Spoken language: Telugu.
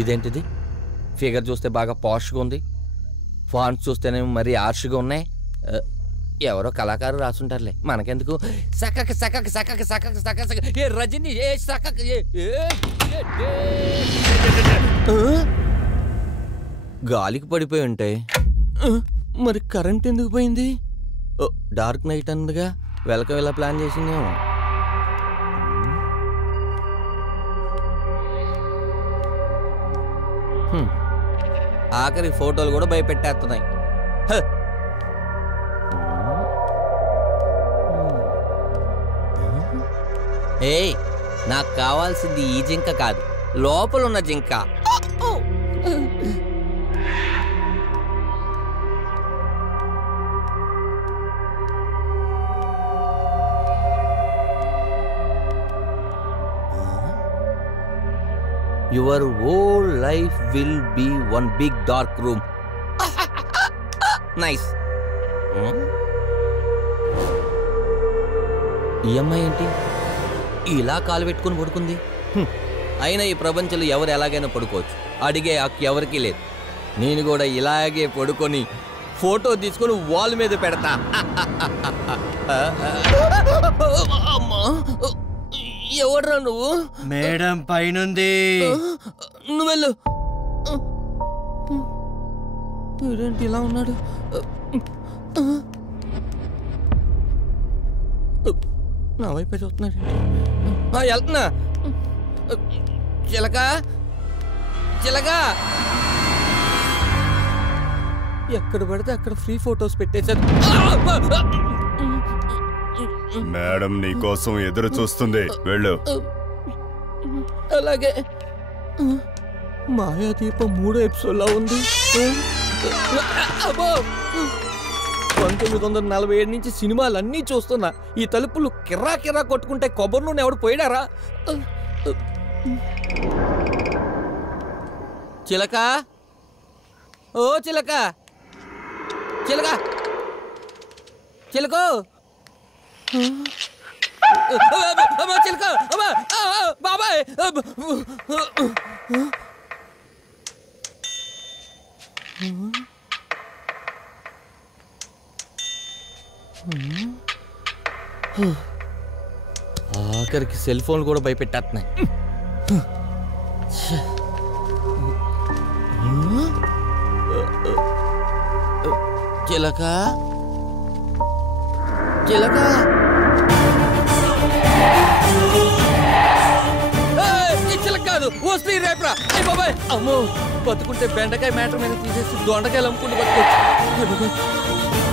ఇదేంటిది? ఫిగర్ చూస్తే బాగా పాష్గా ఉంది, ఫాంట్స్ చూస్తేనేమో మరీ ఆర్ష్గా ఉన్నాయి. ఎవరో కళాకారు రాసుంటారులే, మనకెందుకు. సకక సకక సకక సకక సకక ఏ రజని ఏ సకక గాలికి పడిపోయి ఉంటాయి. మరి కరెంట్ ఎందుకు పోయింది? డార్క్ నైట్ అన్నదిగా, వెల్కమ్ ఇలా ప్లాన్ చేసిందేమో. ఆఖరి ఫోటోలు కూడా భయపెట్టేస్తున్నాయి. ఏయ్, నాకు కావాల్సింది ఈ జింక కాదు, లోపలున్న జింక. Your whole life will be one big dark room. Nice. ఈ అమ్మాయి ఏంటి ఇలా కాలు పెట్టుకుని పడుకుంది? అయినా ఈ ప్రపంచంలో ఎవరు ఎలాగైనా పడుకోవచ్చు, అడిగే హక్కు ఎవరికీ లేదు. నేను కూడా ఇలాగే పడుకొని ఫోటో తీసుకొని వాల్ మీద పెడతా. అమ్మా, ఎవడ్రా నువ్వు? మేడం పైనుంది, నువ్వెళ్ళు. ఏంటి ఇలా ఉన్నాడు? నా వైపు చూస్తున్నాడు. వెళ్తున్నా. చిలక చిలక, ఎక్కడ పడితే అక్కడ ఫ్రీ ఫొటోస్ పెట్టేశారు. మేడం నీకోసం ఎదురు చూస్తుంది, వెళ్ళు. అలాగే. మాయాదీపం 3వ ఎపిసోడ్లో ఉంది. 1947 నుంచి సినిమాలన్నీ చూస్తున్నా. ఈ తలుపులు కిర్రా కిర్రా కొట్టుకుంటే కొబ్బరి నూనె ఎవడు పోయాడారా? చిలక, ఓ చిలక, చిలక, చిలకో, చిలక, బాబాయ్. ఆఖరికి సెల్ ఫోన్ కూడా భయపెట్టేస్తున్నాయి. చిలక, చిలక, చిలక కాదు, వస్తే రేపరా. బాబాయ్, అమ్మో, బతుకుంటే బెండకాయ మ్యాటర్ మీద తీసేసి దొండకాయలు అమ్ముకుంటూ బతుకోవచ్చు.